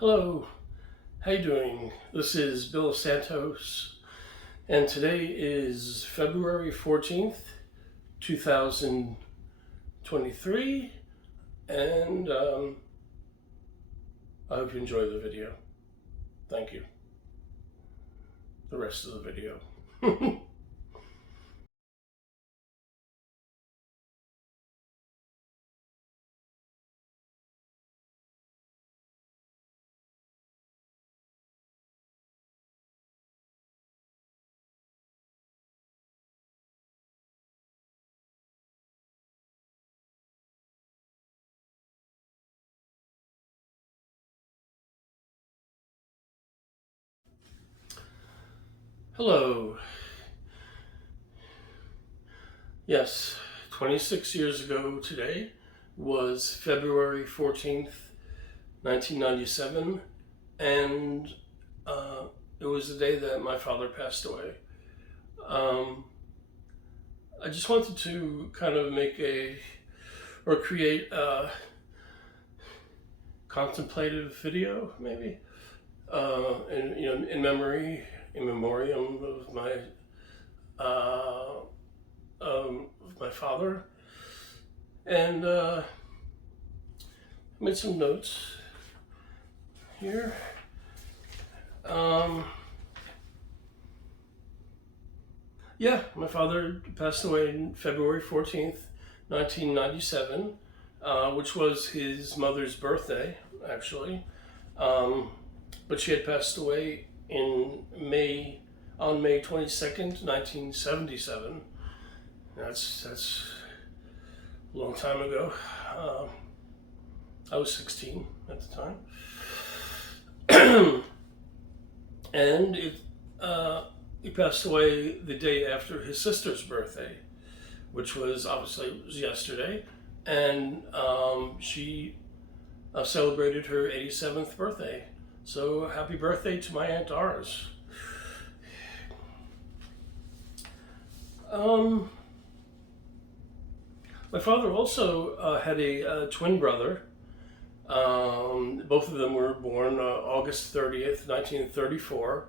Hello, how you doing? This is Bill Santos, and today is February 14th, 2023, and I hope you enjoy the video. Thank you. The rest of the video. Hello. Yes, 26 years ago today was February 14th, 1997, and it was the day that my father passed away. I just wanted to kind of create a contemplative video, maybe, in memory, in memoriam of my father, and made some notes here. Yeah, my father passed away on February 14th, 1997, which was his mother's birthday, actually. But she had passed away on May 22nd, 1977. That's a long time ago. I was 16 at the time. And he passed away the day after his sister's birthday, which was yesterday, and she celebrated her 87th birthday. So happy birthday to my Aunt Doris. My father also had a twin brother. Both of them were born August 30th, 1934.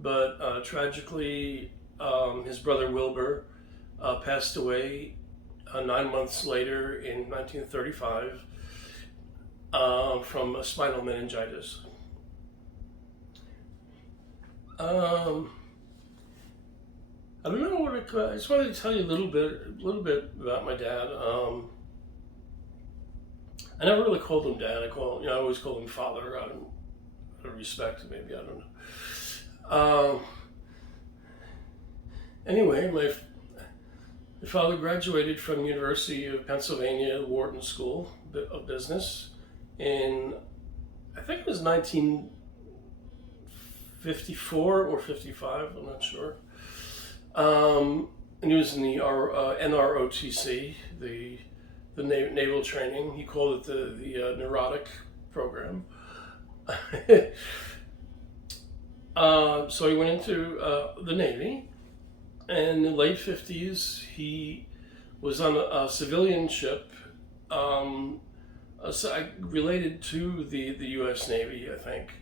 But tragically, his brother Wilbur passed away 9 months later in 1935 from a spinal meningitis. I don't know what I just wanted to tell you a little bit about my dad. I never really called him dad. I always called him father out of respect, maybe, I don't know. Anyway, my father graduated from the University of Pennsylvania Wharton School of Business in, I think it was 1954 or 55, I'm not sure. And he was in the NROTC, the naval training. He called it the neurotic program. So he went into the Navy, and in the late 50s, he was on a civilian ship related to the U.S. Navy, I think.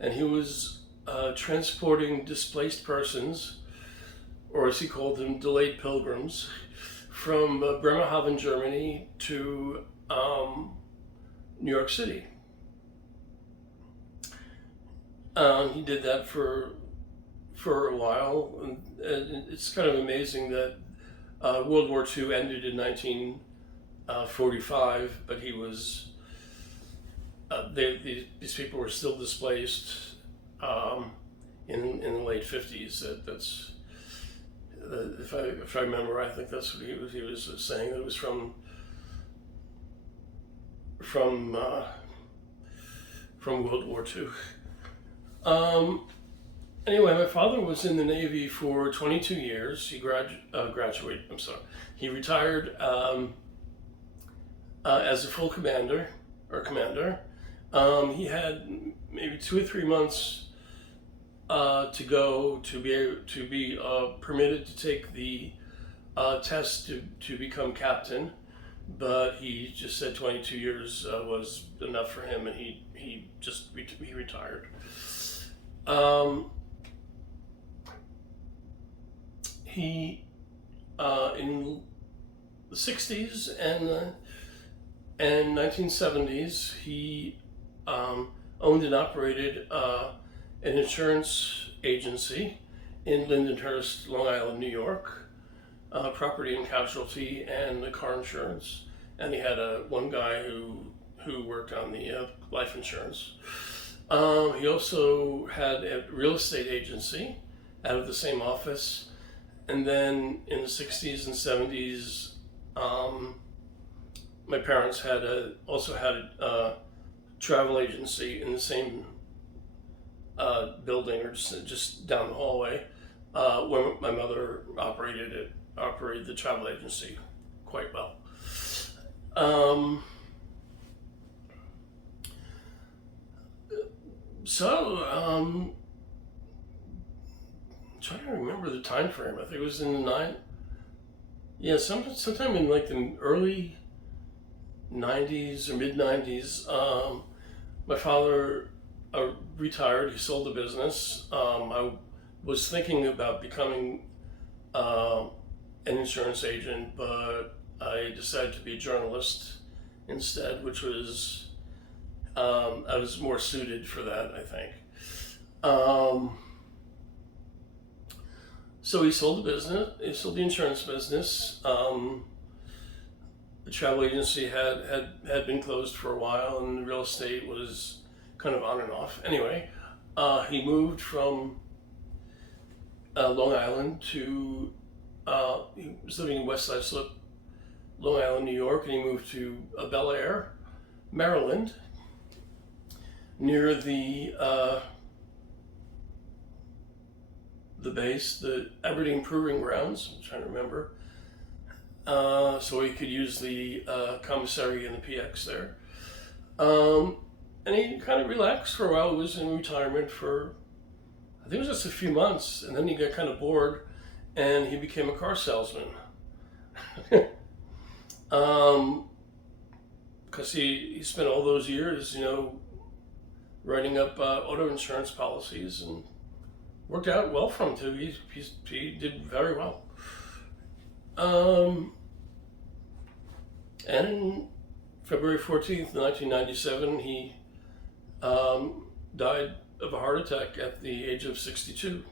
And he was transporting displaced persons, or as he called them, delayed pilgrims, from Bremerhaven, Germany to New York City. He did that for a while, and it's kind of amazing that World War II ended in 1945, but he was these people were still displaced in the late 50s. That's if I remember, I think that's what he was saying. That it was from World War II. Anyway, my father was in the Navy for 22 years. He graduated. I'm sorry. He retired as a full commander. He had maybe 2 or 3 months to go to be permitted to take the test to become captain. but he just said 22 years was enough for him, and he retired. Um, he in the 60s and 1970s, he owned and operated an insurance agency in Lindenhurst, Long Island, New York, property and casualty and car insurance. And he had one guy who worked on the life insurance. He also had a real estate agency out of the same office. And then in the 60s and 70s, my parents also had a travel agency in the same building, or just down the hallway, where my mother operated the travel agency quite well. I'm trying to remember the time frame. I think it was in the sometime in like the early 90s or mid 90s. My father retired. He sold the business. I was thinking about becoming an insurance agent, but I decided to be a journalist instead, which was I was more suited for that, I think. So he sold the business. He sold the insurance business. The travel agency had been closed for a while, and the real estate was kind of on and off. Anyway, he moved from Long Island to he was living in West Side Slip, Long Island, New York, and he moved to Bel Air, Maryland, near the base, the Aberdeen Proving Grounds. I'm trying to remember. So he could use the commissary and the PX there. And he kind of relaxed for a while. He was in retirement for, I think it was just a few months, and then he got kind of bored, and he became a car salesman. Because he spent all those years, writing up auto insurance policies, and worked out well for him too. He did very well. And February 14th, 1997, he died of a heart attack at the age of 62.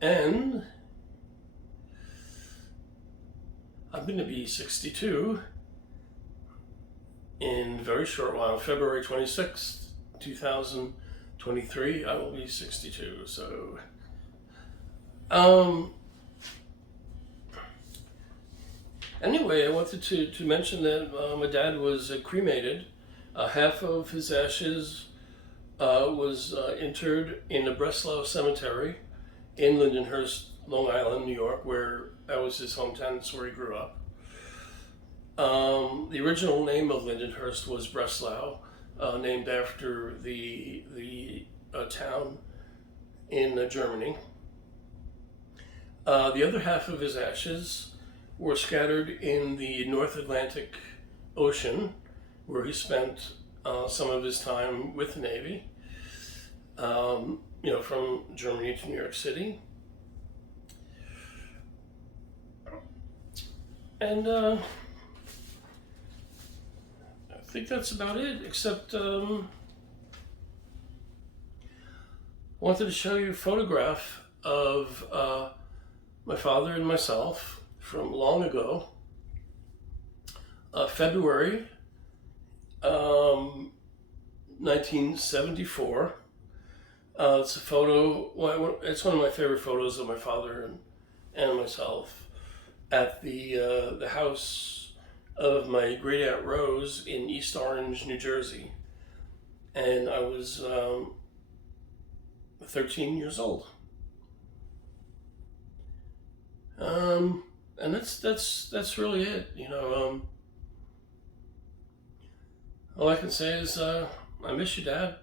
And I'm going to be 62 in a very short while. February 26th, 2023, I will be 62. So, anyway, I wanted to mention that my dad was cremated. Half of his ashes was interred in the Breslau Cemetery in Lindenhurst, Long Island, New York, where that was his hometown. That's where he grew up. The original name of Lindenhurst was Breslau, named after the town in Germany. The other half of his ashes were scattered in the North Atlantic Ocean, where he spent some of his time with the Navy, from Germany to New York City. And I think that's about it, except I wanted to show you a photograph of my father and myself from long ago, February 1974. It's a photo. Well, it's one of my favorite photos of my father and myself at the house of my great aunt Rose in East Orange, New Jersey, and I was 13 years old. And that's really it. All I can say is I miss you, Dad.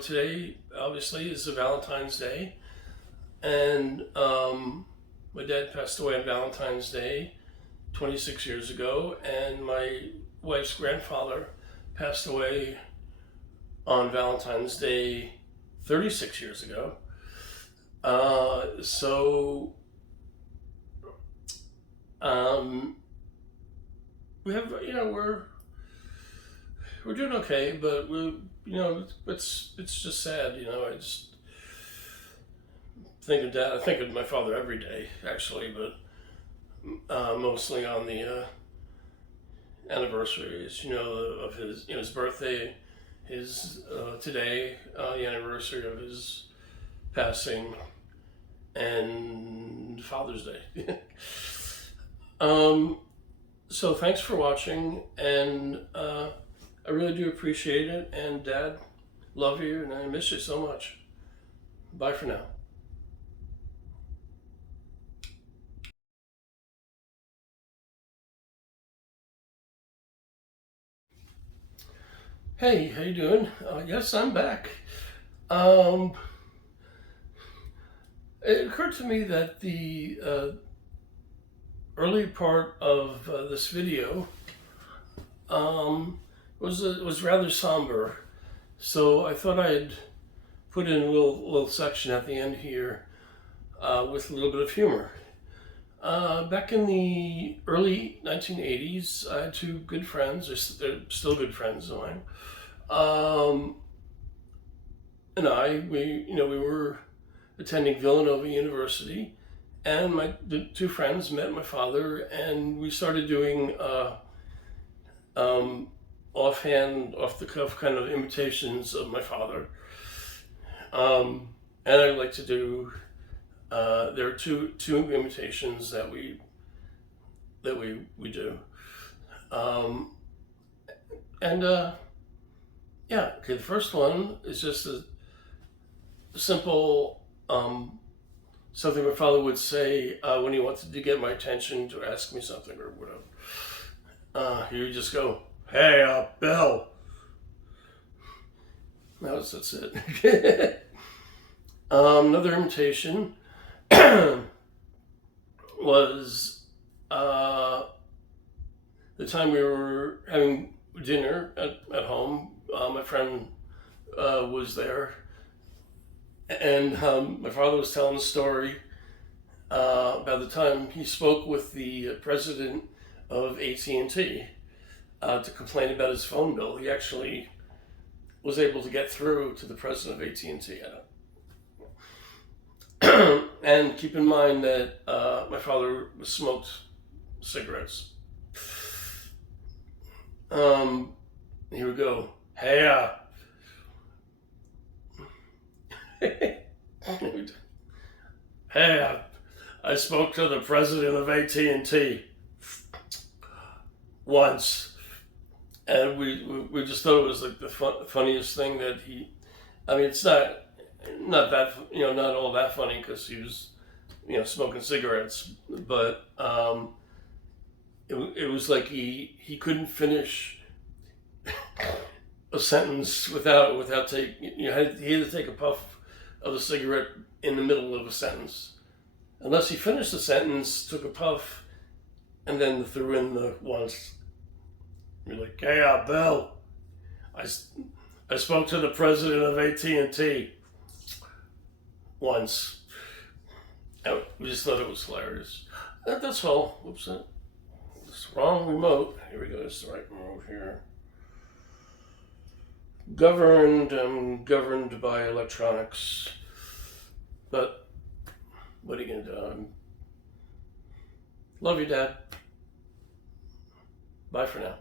Today obviously is a Valentine's Day, and My dad passed away on Valentine's Day 26 years ago, and my wife's grandfather passed away on Valentine's Day 36 years ago. So we have, we're doing okay, but it's just sad, I just think of Dad. I think of my father every day, actually, but mostly on the anniversaries, of his birthday, his today, the anniversary of his passing, and Father's Day. So thanks for watching, and I really do appreciate it. And Dad, love you, and I miss you so much. Bye for now. Hey, how you doing? Yes, I'm back. Um, it occurred to me that the early part of this video was rather somber, so I thought I'd put in a little section at the end here with a little bit of humor. Back in the early 1980s, I had two good friends. They're still good friends of mine. And we were attending Villanova University, and the two friends met my father, and we started doing offhand, off the cuff kind of imitations of my father. And I like to do. There are two imitations that we do, and yeah. Okay, the first one is just a simple something my father would say when he wanted to get my attention to ask me something or whatever. He would just go, "Hey, Bill." That's it. Another imitation was the time we were having dinner at home. My friend was there, and my father was telling a story about the time he spoke with the president of AT&T to complain about his phone bill. He actually was able to get through to the president of AT&T. And keep in mind that my father smoked cigarettes. He would go, "Hey, hey, I spoke to the president of AT&T once," and we just thought it was like the funniest thing that he. I mean, it's not that not all that funny because he was smoking cigarettes, but it was like he couldn't finish a sentence without taking he had to take a puff of the cigarette in the middle of a sentence, unless he finished the sentence, took a puff, and then threw in the once. You're like, "Hey, Bill, I spoke to the president of AT&T once." We just thought it was hilarious. That's all. Whoops, it's the wrong remote. Here we go. It's the right remote here. Governed by electronics, but what are you gonna do? Love you, Dad. Bye for now.